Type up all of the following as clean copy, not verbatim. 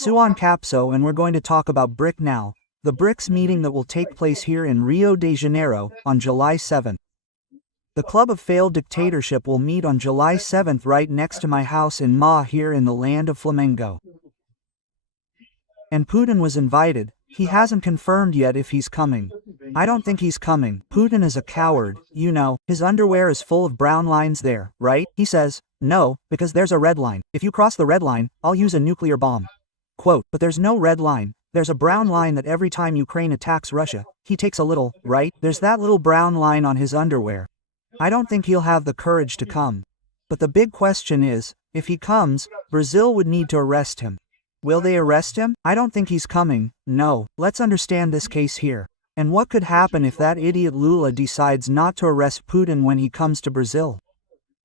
Suan Capso, and we're going to talk about BRIC now, the BRICS meeting that will take place here in Rio de Janeiro on July 7th. The Club of Failed Dictatorship will meet on July 7th right next to my house in Ma here in the land of Flamengo. And Putin was invited. He hasn't confirmed yet if he's coming. I don't think he's coming. Putin is a coward, you know. His underwear is full of brown lines there, right? He says, no, because there's a red line. If you cross the red line, I'll use a nuclear bomb. Quote, but there's no red line. There's a brown line that every time Ukraine attacks Russia, he takes a little, right? There's that little brown line on his underwear. I don't think he'll have the courage to come. But the big question is, if he comes, Brazil would need to arrest him. Will they arrest him? I don't think he's coming, no. Let's understand this case here. And what could happen if that idiot Lula decides not to arrest Putin when he comes to Brazil?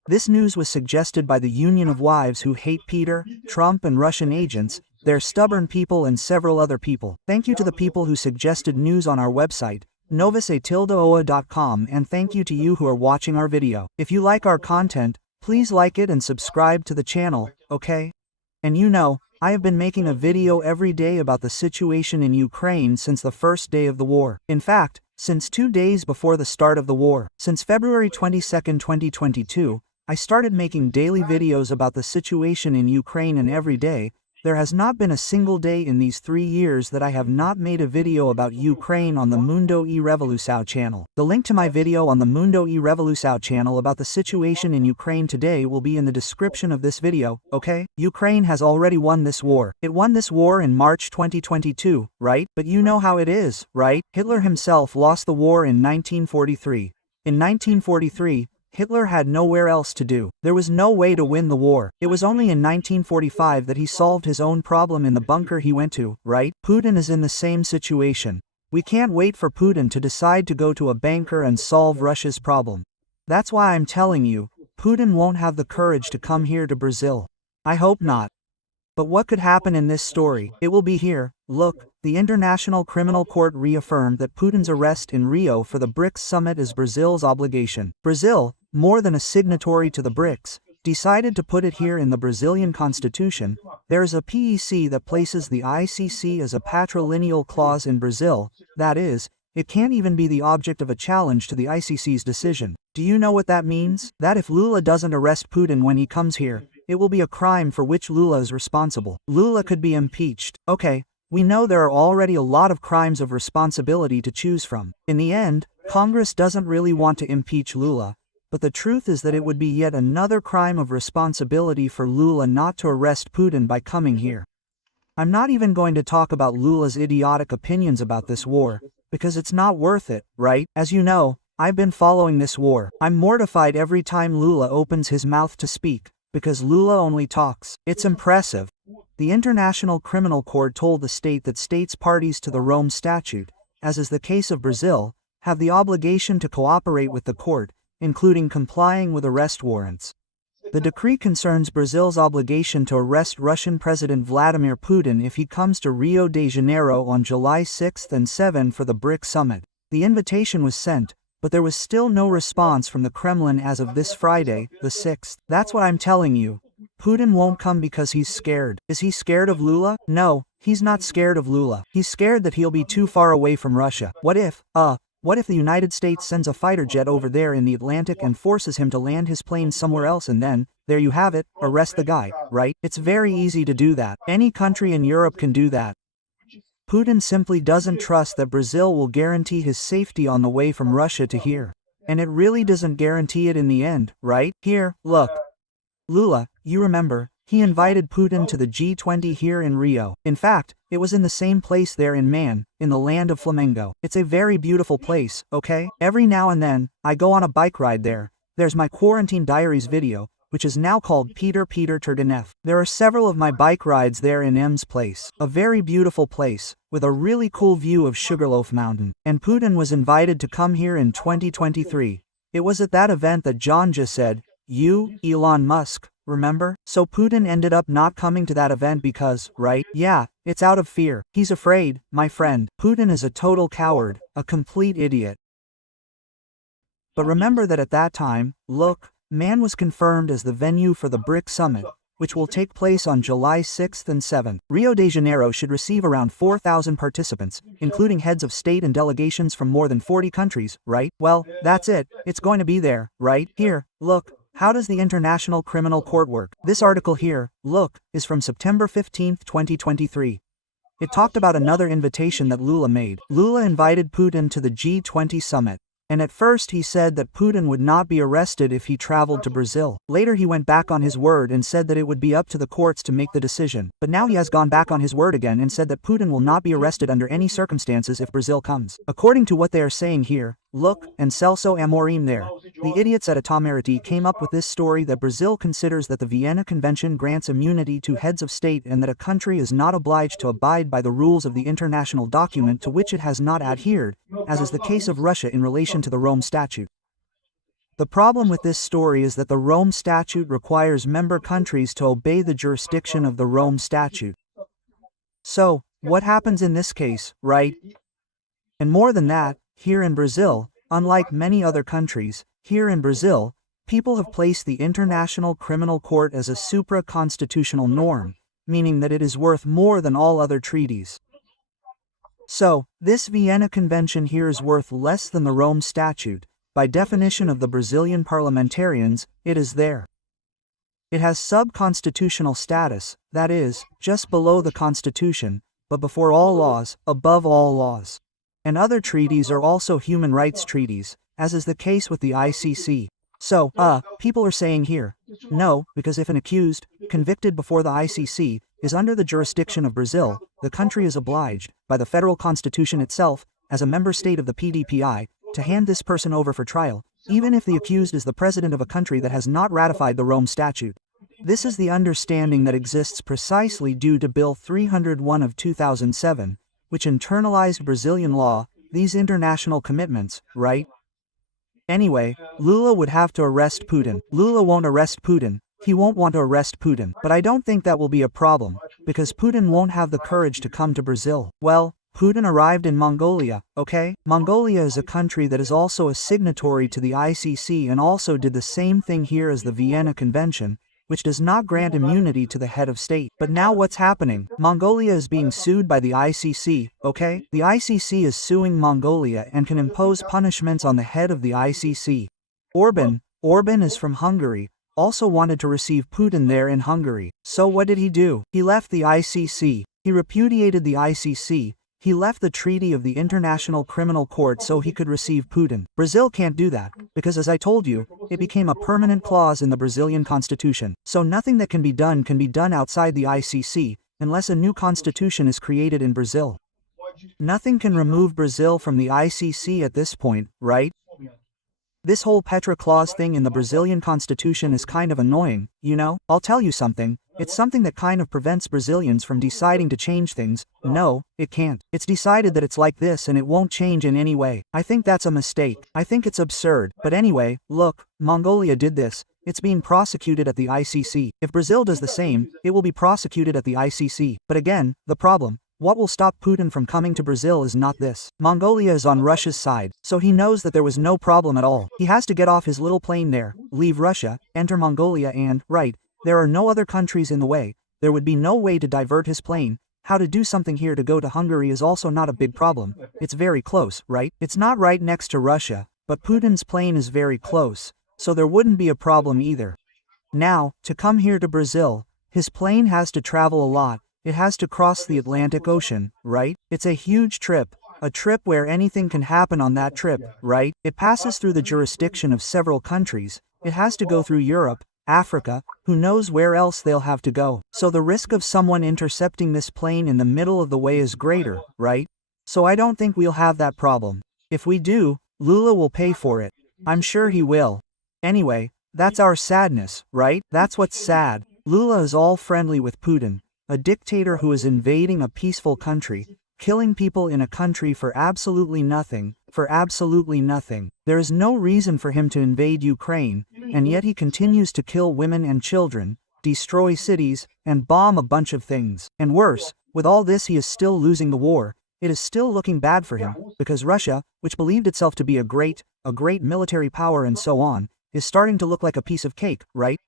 This news was suggested by the Union of Wives who hate Peter, Trump and Russian agents, they're stubborn people and several other people. Thank you to the people who suggested news on our website, novicetildeoa.com, and thank you to you who are watching our video. If you like our content, please like it and subscribe to the channel, okay? And you know, I have been making a video every day about the situation in Ukraine since the first day of the war. In fact, since 2 days before the start of the war. Since February 22, 2022, I started making daily videos about the situation in Ukraine, and every day, there has not been a single day in these 3 years that I have not made a video about Ukraine on the Mundo e Revolução channel. The link to my video on the Mundo e Revolução channel about the situation in Ukraine today will be in the description of this video, okay? Ukraine has already won this war. It won this war in March 2022, right? But you know how it is, right? Hitler himself lost the war in 1943. In 1943, Hitler had nowhere else to do. There was no way to win the war. It was only in 1945 that he solved his own problem in the bunker he went to, right? Putin is in the same situation. We can't wait for Putin to decide to go to a bunker and solve Russia's problem. That's why I'm telling you, Putin won't have the courage to come here to Brazil. I hope not. But what could happen in this story? It will be here. Look, the International Criminal Court reaffirmed that Putin's arrest in Rio for the BRICS summit is Brazil's obligation. Brazil, more than a signatory to the BRICS, decided to put it here in the Brazilian constitution. There is a PEC that places the ICC as a patrilineal clause in Brazil, that is, it can't even be the object of a challenge to the ICC's decision. Do you know what that means? That if Lula doesn't arrest Putin when he comes here, it will be a crime for which Lula is responsible. Lula could be impeached. Okay, we know there are already a lot of crimes of responsibility to choose from. In the end, Congress doesn't really want to impeach Lula, but the truth is that it would be yet another crime of responsibility for Lula not to arrest Putin by coming here. I'm not even going to talk about Lula's idiotic opinions about this war, because it's not worth it, right? As you know, I've been following this war. I'm mortified every time Lula opens his mouth to speak, because Lula only talks. It's impressive. The International Criminal Court told the state that states parties to the Rome Statute, as is the case of Brazil, have the obligation to cooperate with the court, including complying with arrest warrants. The decree concerns Brazil's obligation to arrest Russian President Vladimir Putin if he comes to Rio de Janeiro on July 6 and 7 for the BRICS summit. The invitation was sent, but there was still no response from the Kremlin as of this Friday, the 6th. That's what I'm telling you. Putin won't come because he's scared. Is he scared of Lula? No, he's not scared of Lula. He's scared that he'll be too far away from Russia. What if the United States sends a fighter jet over there in the Atlantic and forces him to land his plane somewhere else, and then, there you have it, arrest the guy, right? It's very easy to do that. Any country in Europe can do that. Putin simply doesn't trust that Brazil will guarantee his safety on the way from Russia to here. And it really doesn't guarantee it in the end, right? Here, look. Lula, you remember, he invited Putin to the G20 here in Rio. In fact, it was in the same place there in the land of Flamengo. It's a very beautiful place, okay? Every now and then, I go on a bike ride there. There's my Quarantine Diaries video, which is now called Peter Turgenev. There are several of my bike rides there in M's place. A very beautiful place, with a really cool view of Sugarloaf Mountain. And Putin was invited to come here in 2023. It was at that event that John just said, you, Elon Musk, remember? So Putin ended up not coming to that event because, right? Yeah, it's out of fear. He's afraid, my friend. Putin is a total coward, a complete idiot. But remember that at that time, look, Man was confirmed as the venue for the BRICS summit, which will take place on July 6th and 7th. Rio de Janeiro should receive around 4,000 participants, including heads of state and delegations from more than 40 countries, right? Well, that's it. It's going to be there, right? Here, look. How does the International Criminal Court work? This article here, look, is from September 15, 2023. It talked about another invitation that Lula made. Lula invited Putin to the G20 summit. And at first he said that Putin would not be arrested if he traveled to Brazil. Later he went back on his word and said that it would be up to the courts to make the decision. But now he has gone back on his word again and said that Putin will not be arrested under any circumstances if Brazil comes. According to what they are saying here, look, and Celso Amorim there, the idiots at Itamaraty came up with this story that Brazil considers that the Vienna Convention grants immunity to heads of state and that a country is not obliged to abide by the rules of the international document to which it has not adhered, as is the case of Russia in relation to the Rome Statute. The problem with this story is that the Rome Statute requires member countries to obey the jurisdiction of the Rome Statute. So, what happens in this case, right? And more than that, here in Brazil, unlike many other countries, here in Brazil, people have placed the International Criminal Court as a supra-constitutional norm, meaning that it is worth more than all other treaties. So, this Vienna Convention here is worth less than the Rome Statute. By definition of the Brazilian parliamentarians, it is there. It has sub-constitutional status, that is, just below the Constitution, but before all laws, above all laws. And other treaties are also human rights treaties, as is the case with the ICC. So, people are saying here, no, because if an accused, convicted before the ICC, is under the jurisdiction of Brazil, the country is obliged, by the federal constitution itself, as a member state of the PDPI, to hand this person over for trial, even if the accused is the president of a country that has not ratified the Rome Statute. This is the understanding that exists precisely due to Bill 301 of 2007, which internalized Brazilian law, these international commitments, right? Anyway, Lula would have to arrest Putin. Lula won't arrest Putin. He won't want to arrest Putin. But I don't think that will be a problem, because Putin won't have the courage to come to Brazil. Well, Putin arrived in Mongolia, okay? Mongolia is a country that is also a signatory to the ICC and also did the same thing here as the Vienna Convention, which does not grant immunity to the head of state. But now what's happening? Mongolia is being sued by the ICC, okay? The ICC is suing Mongolia and can impose punishments on the head of the ICC. Orban is from Hungary, also wanted to receive Putin there in Hungary. So what did he do? He left the ICC. He repudiated the ICC. He left the treaty of the International Criminal Court so he could receive Putin. Brazil can't do that, because as I told you, it became a permanent clause in the Brazilian constitution. So nothing that can be done outside the ICC, unless a new constitution is created in Brazil. Nothing can remove Brazil from the ICC at this point, right? This whole Petra clause thing in the Brazilian constitution is kind of annoying, you know? I'll tell you something, it's something that kind of prevents Brazilians from deciding to change things. No, it can't. It's decided that it's like this and it won't change in any way. I think that's a mistake. I think it's absurd. But anyway, look, Mongolia did this. It's being prosecuted at the ICC. If Brazil does the same, it will be prosecuted at the ICC. But again, the problem, what will stop Putin from coming to Brazil is not this. Mongolia is on Russia's side, so he knows that there was no problem at all. He has to get off his little plane there, leave Russia, enter Mongolia and, right, there are no other countries in the way. There would be no way to divert his plane. How to do something here to go to Hungary is also not a big problem. It's very close, right? It's not right next to Russia, but Putin's plane is very close, so there wouldn't be a problem either. Now, to come here to Brazil, his plane has to travel a lot. It has to cross the Atlantic Ocean, right? It's a huge trip. A trip where anything can happen on that trip, right? It passes through the jurisdiction of several countries. It has to go through Europe, Africa, who knows where else they'll have to go. So the risk of someone intercepting this plane in the middle of the way is greater, right? So I don't think we'll have that problem. If we do, Lula will pay for it. I'm sure he will. Anyway, that's our sadness, right? That's what's sad. Lula is all friendly with Putin, a dictator who is invading a peaceful country, killing people in a country for absolutely nothing, There is no reason for him to invade Ukraine, and yet he continues to kill women and children, destroy cities, and bomb a bunch of things. And worse, with all this he is still losing the war. It is still looking bad for him, because Russia, which believed itself to be a great military power and so on, is starting to look like a piece of cake, right?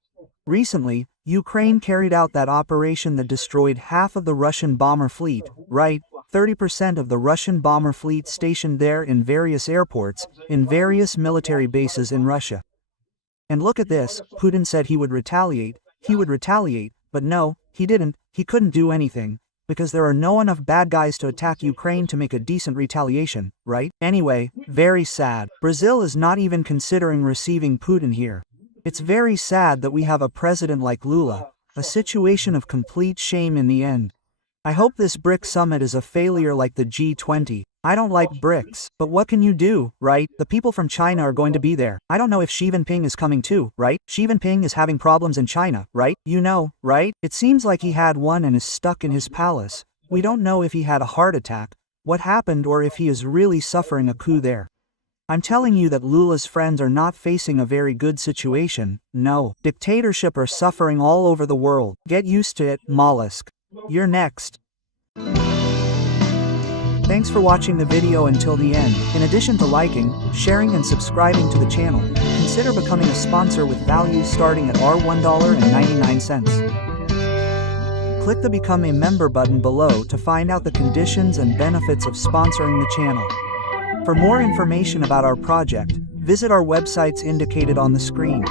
Recently, Ukraine carried out that operation that destroyed half of the Russian bomber fleet, right? 30% of the Russian bomber fleet stationed there in various airports, in various military bases in Russia. And look at this, Putin said he would retaliate, but no, he didn't, he couldn't do anything, because there are no enough bad guys to attack Ukraine to make a decent retaliation, right? Anyway, very sad. Brazil is not even considering receiving Putin here. It's very sad that we have a president like Lula, a situation of complete shame in the end. I hope this BRICS summit is a failure like the G20. I don't like BRICS, but what can you do, right? The people from China are going to be there. I don't know if Xi Jinping is coming too, right? Xi Jinping is having problems in China, right? You know, right? It seems like he had one and is stuck in his palace. We don't know if he had a heart attack, what happened, or if he is really suffering a coup there. I'm telling you that Lula's friends are not facing a very good situation. No, dictatorship are suffering all over the world. Get used to it, mollusk. You're next. Thanks for watching the video until the end. In addition to liking, sharing and subscribing to the channel, consider becoming a sponsor with values starting at $1.99. Click the Become a Member button below to find out the conditions and benefits of sponsoring the channel. For more information about our project, visit our websites indicated on the screen.